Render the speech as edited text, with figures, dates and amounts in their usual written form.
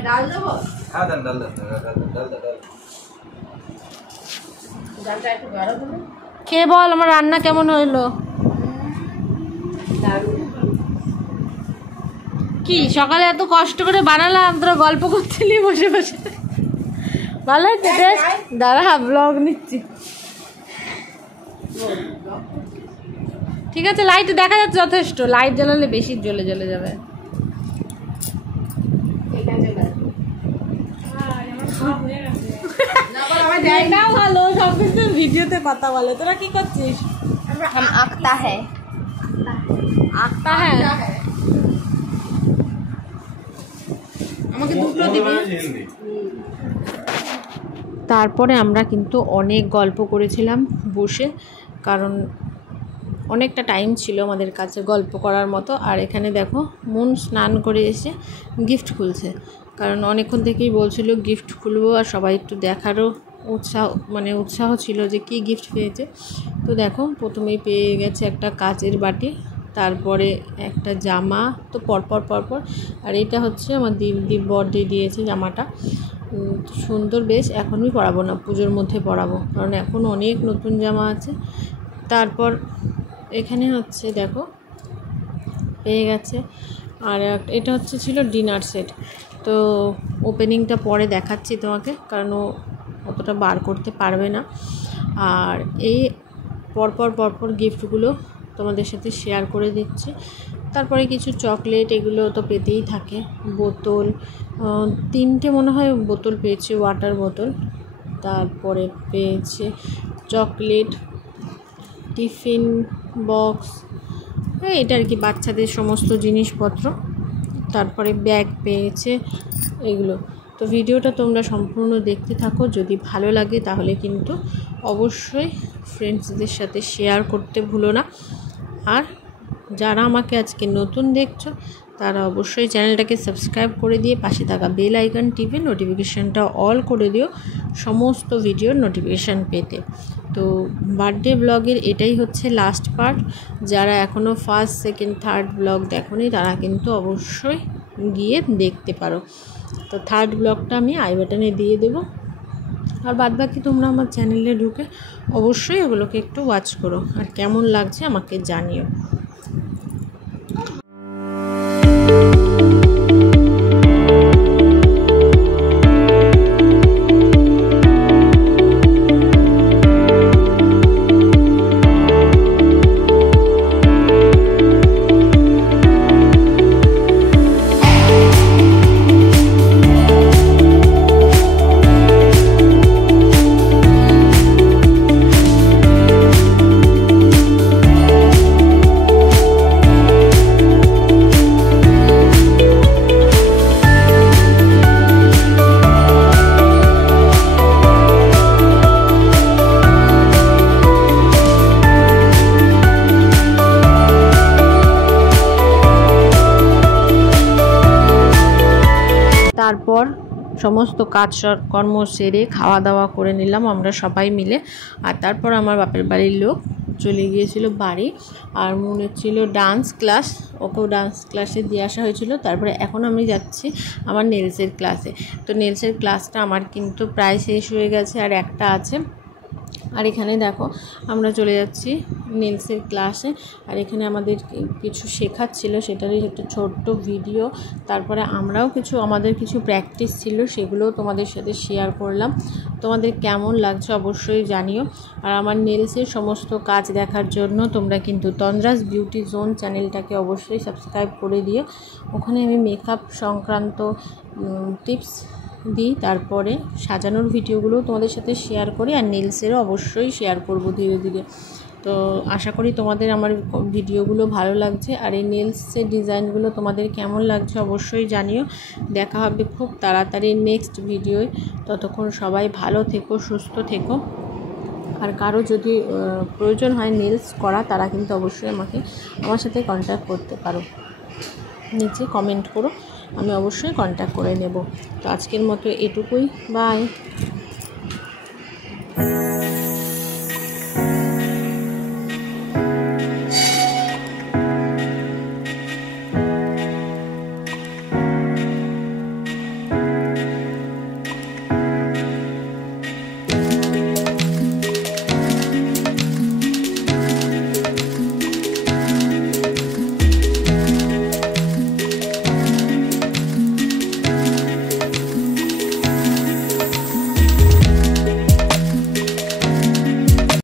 डाल देबो हां डाल डालটা একটু গরম হলো কে বল আমার রান্না কেমন হলো কি সকালে এত কষ্ট করে বানালাম তোরা গল্প করছিলি বসে বসে ভালো হয়েছে দাঁড়া ব্লগ নিচ্ছি ঠিক আছে লাইট দেখা যাচ্ছে যথেষ্ট লাইট জ্বালালে বেশি জ্বলে যাবে ভালো সব কিছু ভিডিওতে কথা বলে তোরা কি করছিস আঁকতা হ্যাঁ আমাকে দুটো দিবি তারপরে আমরা কিন্তু অনেক গল্প করেছিলাম বসে কারণ অনেকটা টাইম ছিল আমাদের কাছে গল্প করার মতো আর এখানে দেখো মন স্নান করে এসে গিফট খুলছে কারণ অনেকক্ষণ থেকেই বলছিল গিফট খুলবো আর সবাই একটু দেখারও উৎসাহ ছিল যে কি গিফট পেয়েছে তো দেখো প্রথমেই পেয়ে গেছে একটা কাচের বাটি তারপরে একটা জামা তো পরপর আর এটা হচ্ছে আমার দিদি বর্থডে দিয়েছে জামাটা সুন্দর বেশ এখনই পরাবো না পুজোর মধ্যে পরাবো কারণ এখন অনেক নতুন জামা আছে তারপর এখানে হচ্ছে দেখো পেয়ে গেছে আর এটা হচ্ছে ছিল ডিনার সেট তো ওপেনিংটা পরে দেখাচ্ছি তোমাকে কারণ ও অতটা বার করতে পারবে না আর এই পরপর গিফটগুলো তোমাদের সাথে শেয়ার করে দিচ্ছি তারপরে কিছু চকলেট এগুলো তো পেতেই থাকে বোতল 3টে মনে হয় বোতল পেয়েছে ওয়াটার বোতল তারপরে পেয়েছে চকলেট টিফিন বক্স এটা আর কি বাচ্চাদের সমস্ত জিনিসপত্র তারপরে ব্যাগ পেয়েছে এগুলো তো ভিডিওটা তোমরা সম্পূর্ণ দেখতে থাকো যদি ভালো লাগে তাহলে কিন্তু অবশ্যই ফ্রেন্ডসদের সাথে শেয়ার করতে ভুলো না আর যারা আমাকে আজকে নতুন দেখছো তারা অবশ্যই চ্যানেলটাকে সাবস্ক্রাইব করে দিয়ে পাশে থাকা বেল আইকন টিপে নোটিফিকেশানটা অল করে দিও সমস্ত ভিডিওর নোটিফিকেশান পেতে তো বার্থডে ব্লগের এটাই হচ্ছে লাস্ট পার্ট যারা এখনও ফার্স্ট সেকেন্ড থার্ড ব্লগ দেখোনি তারা কিন্তু অবশ্যই গিয়ে দেখতে পারো তো থার্ড ব্লগটা আমি আই বাটনে দিয়ে দেবো আর বাদবাকি তোমরা আমার চ্যানেলে ঢুকে অবশ্যই ওগুলোকে একটু ওয়াচ করো আর কেমন লাগছে আমাকে জানিও তারপর সমস্ত কাজকর্ম সেরে খাওয়া দাওয়া করে নিলাম আমরা সবাই মিলে আর তারপর আমার বাপের বাড়ির লোক চলে গিয়েছিল বাড়ি আর মনে ছিল ডান্স ক্লাস ওকেও ডান্স ক্লাসে দিয়ে আসা হয়েছিল তারপরে এখন আমি যাচ্ছি আমার নেলসের ক্লাসে তো নেলসের ক্লাসটা আমার কিন্তু প্রায় শেষ হয়ে গেছে আর একটা আছে আর এখানে দেখো আমরা চলে যাচ্ছি নেলসের ক্লাসে আর এখানে আমাদের কিছু শেখাচ্ছিল সেটারই একটা ছোট্ট ভিডিও তারপরে আমরাও আমাদের কিছু প্র্যাকটিস ছিল সেগুলোও তোমাদের সাথে শেয়ার করলাম তোমাদের কেমন লাগছে অবশ্যই জানিও আর আমার নেলসের সমস্ত কাজ দেখার জন্য তোমরা কিন্তু তন্দ্রাস বিউটি জোন চ্যানেলটাকে অবশ্যই সাবস্ক্রাইব করে দিও ওখানে আমি মেকআপ সংক্রান্ত টিপস দিই তারপরে সাজানোর ভিডিওগুলো তোমাদের সাথে শেয়ার করি আর নেলসেরও অবশ্যই শেয়ার করব ধীরে ধীরে তো আশা করি তোমাদের আমার ভিডিওগুলো ভালো লাগছে আর এই নেলসের ডিজাইনগুলো তোমাদের কেমন লাগছে অবশ্যই জানিও দেখা হবে খুব তাড়াতাড়ি নেক্সট ভিডিওয় ততক্ষণ সবাই ভালো থেকো সুস্থ থেকো আর কারো যদি প্রয়োজন হয় নেলস করা তারা কিন্তু অবশ্যই আমার সাথে কন্ট্যাক্ট করতে পারো নিচে কমেন্ট করো আমি অবশ্যই কন্ট্যাক্ট করে নেব তো আজকের মতো এটুকুই বাই